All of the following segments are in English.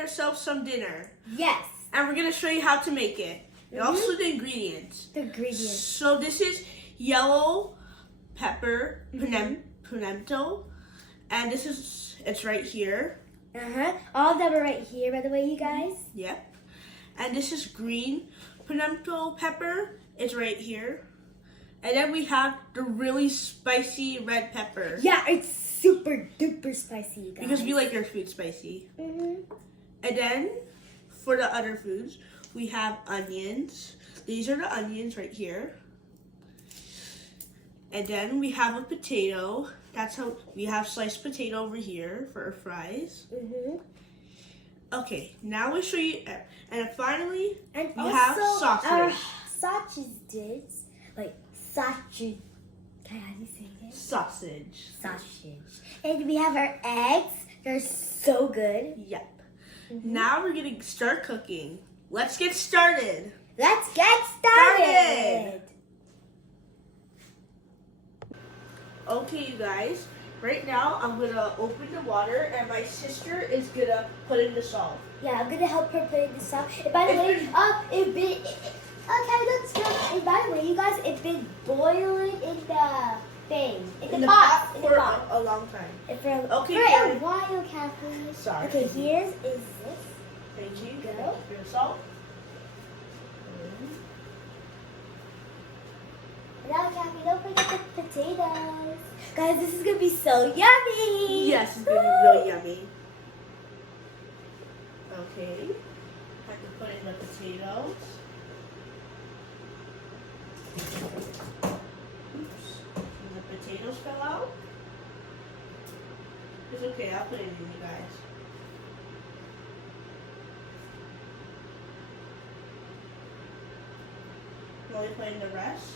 ourselves some dinner. Yes. And we're going to show you how to make it. And also the ingredients. The ingredients. So this is yellow pepper, pimento. And this is, it's right here. All of them are right here, by the way, you guys. Yep. And this is green pimento pepper. It's right here. And then we have the really spicy red pepper. Yeah, it's super duper spicy, you guys. Because we like our food spicy. And then for the other foods, we have onions. These are the onions right here. And then we have a potato. That's how we have sliced potato over here for our fries. Okay, now we'll show you. And finally, we have sausage. Our sausages, like sausage. How do you say it? Sausage. Sausage. And we have our eggs. They're so good. Yep. Now we're gonna start cooking. Let's get started. Let's get started. Okay, you guys. Right now, I'm gonna open the water, and my sister is gonna put in the salt. Yeah, I'm gonna help her put in the salt. And by the way, okay, that's good. And by the way, you guys, it's been boiling in the thing, in the pot, for a long time. For Okay, a while, Kathleen. Sorry. Okay, here's this. Thank you. Go. Your salt. Now, Kathleen, don't forget the potatoes. Guys, this is gonna be so yummy. Yes, it's gonna be really yummy. Okay. I can put in the potatoes. Oops. And the potatoes fell out. It's okay, I'll put it in, you guys. Now we put in the rest.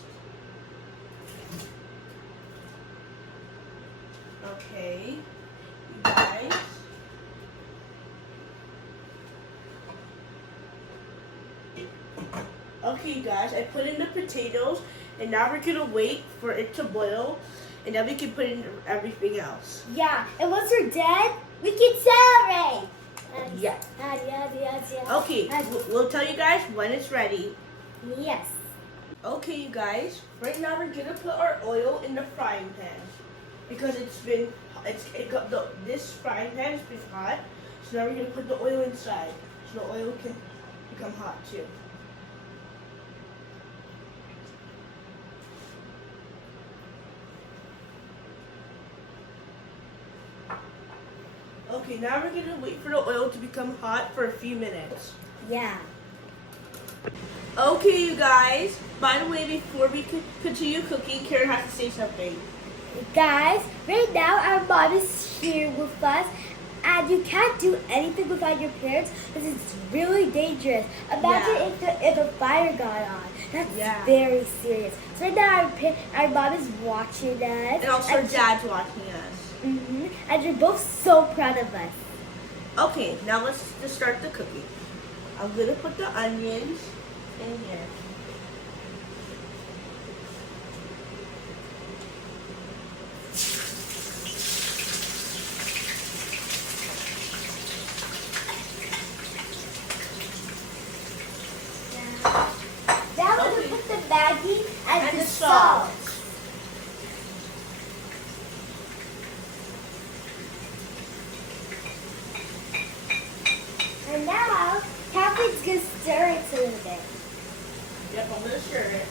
Okay, you guys. Okay, you guys, I put in the potatoes, and now we're gonna wait for it to boil, and then we can put in everything else. Yeah, and once we're done, we can celebrate. Yeah. Yes. Okay, we'll tell you guys when it's ready. Yes. Okay, you guys, right now we're gonna put our oil in the frying pan because this frying pan has been hot. So now we're gonna put the oil inside so the oil can become hot too. Okay, now we're gonna wait for the oil to become hot for a few minutes. Yeah. Okay, you guys. By the way, before we continue cooking, Karen has to say something. Guys, right now our mom is here with us, and you can't do anything without your parents because it's really dangerous. Imagine if a fire got on. That's very serious. So right now our mom is watching us. And also our dad's watching us. And you're both so proud of us. Okay, now let's just start the cooking. I'm gonna put the onions in here. Now we're gonna put the Maggi and the salt. And now, Catherine's going to stir it a little bit. Yep, I'm going to stir it.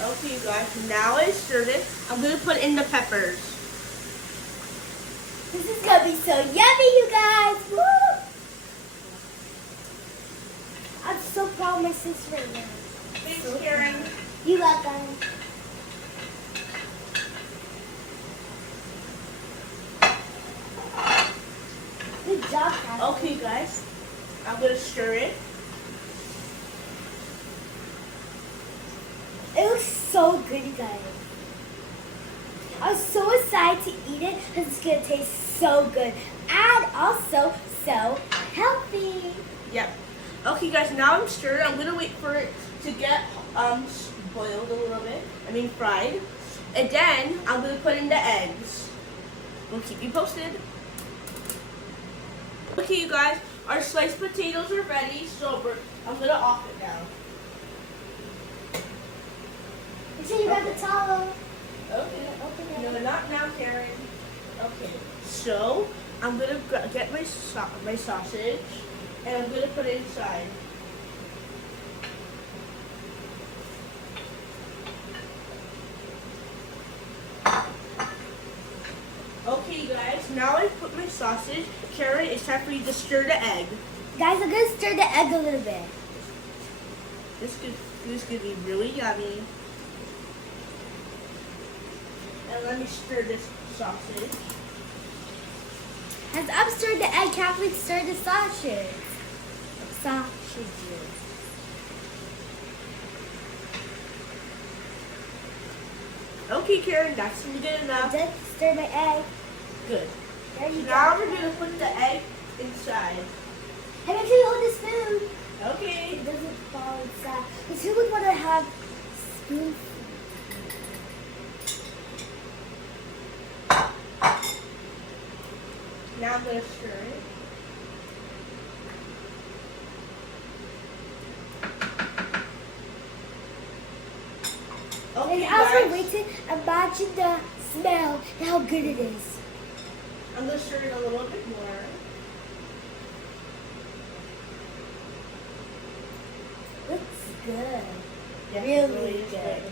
Okay, you guys, now I stirred it. I'm going to put in the peppers. This is going to be so yummy, you guys. Woo! I'm so proud of my sister right now. Thanks, Karen. You're welcome. Good job, Catherine. Okay, guys, I'm going to stir it. It looks so good, you guys. I'm so excited to eat it because it's going to taste so good and also so healthy. Yep. Okay, guys, now I'm stirred. I'm gonna wait for it to get boiled a little bit. I mean fried, and then I'm gonna put in the eggs. We'll keep you posted. Okay, you guys, our sliced potatoes are ready, so I'm gonna off it now. Make sure you got the towel. Okay. No, not now, Karen. Okay. So I'm gonna get my sausage, and I'm gonna put it inside. Okay, guys. Now I put my sausage. Karen, it's time for you to stir the egg. Guys, I'm gonna stir the egg a little bit. This is gonna be really yummy. And let me stir this sausage. As I'm stirring the egg, Kathleen stir the sausages. Sausages. Okay, Karen, that's good I enough. just stir my egg. Good. There you Now go. we're gonna put the egg inside. And make sure you hold the spoon. Okay. It doesn't fall inside. Because who would want to have spoon? Now I'm gonna stir it. Okay, And as we're guys. waiting, imagine the smell and how good it is. I'm gonna stir it a little bit more. Looks good. Yeah, Really it's good.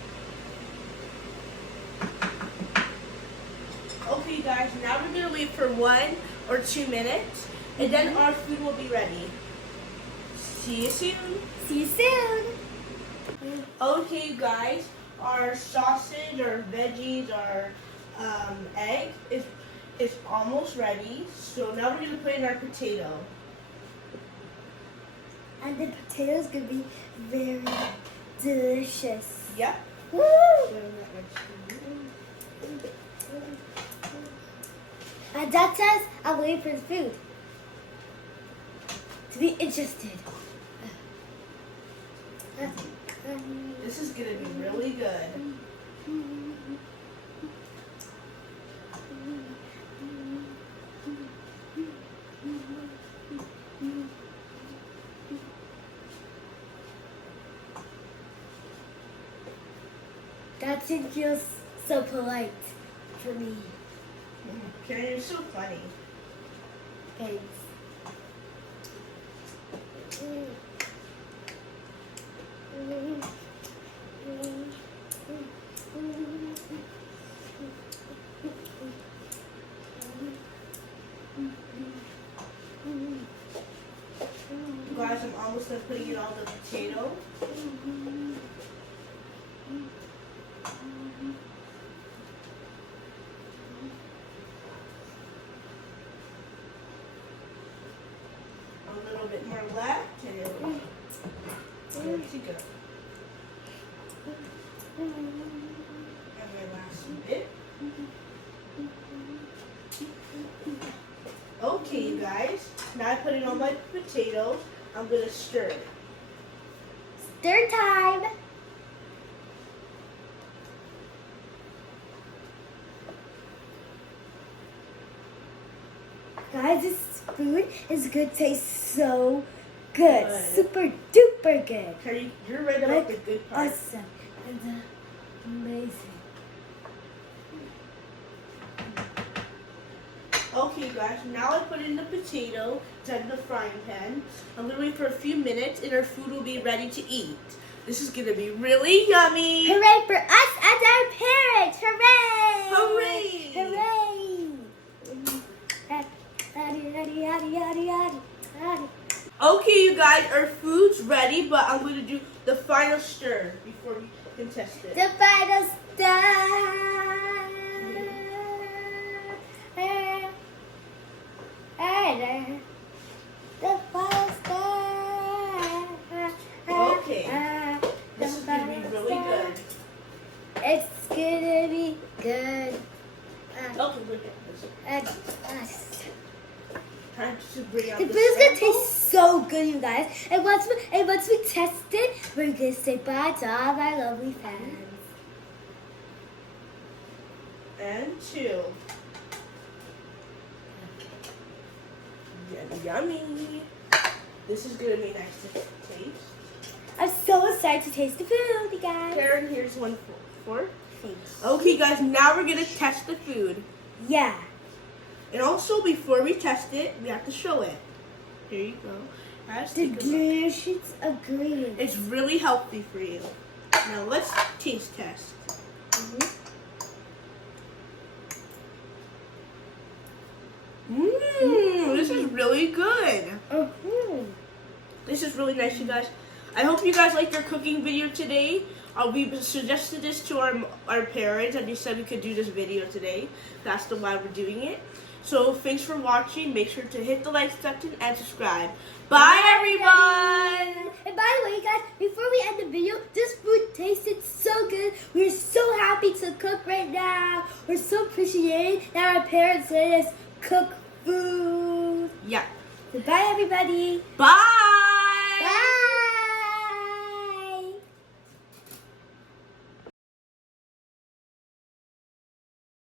Okay, guys. Now we're gonna wait for 1 or 2 minutes, and then our food will be ready. See you soon. See you soon. Okay, you guys. Our sausage, our veggies, our egg is almost ready. So now we're gonna put in our potato. And the potatoes gonna be very delicious. Yep. Woo! And that says I'm waiting for the food to be interested. This is gonna be really good. That scene feels so polite for me. Karen, you're so funny. Thanks. Guys, I'm almost done putting in all the potato. A little bit more left, and it'll there to go. And my last bit. Okay, you guys. Now I put in all my potatoes. I'm gonna stir it. Stir time. Guys, this food is gonna taste so good. Good. Super duper good. Carrie, you're right about the good part. Awesome. And amazing. Okay, guys. Now I put in the potato inside the frying pan. I'm gonna wait for a few minutes, and our food will be ready to eat. This is gonna be really yummy. Hooray for us and our parents! Hooray! Hooray! Hooray! Okay, you guys, our food's ready, but I'm going to do the final stir before we can test it. The final star. The final star. Okay. This is going to be really good. It's gonna be good. Okay, look at this. And Time to bring out the the food's gonna sample. taste so so good, you guys. And once we test it, we're gonna say bye to all of our lovely fans. And 2. Yummy. This is gonna be nice to taste. I'm so excited to taste the food, you guys. Karen, here's one for. Thanks. Okay, guys, now we're gonna test the food. Yeah. And also, before we test it, we have to show it. Here you go. Guys, The take a look. delicious ingredients. It's really healthy for you. Now let's taste test. This is really good. This is really nice, you guys. I hope you guys liked our cooking video today. We suggested this to our parents, and they said we could do this video today. That's the why we're doing it. So thanks for watching. Make sure to hit the like button and subscribe. Bye, everyone! And by the way, you guys, before we end the video, this food tasted so good. We're so happy to cook right now. We're so appreciated that our parents let us cook food. Yeah. Goodbye, everybody. Bye!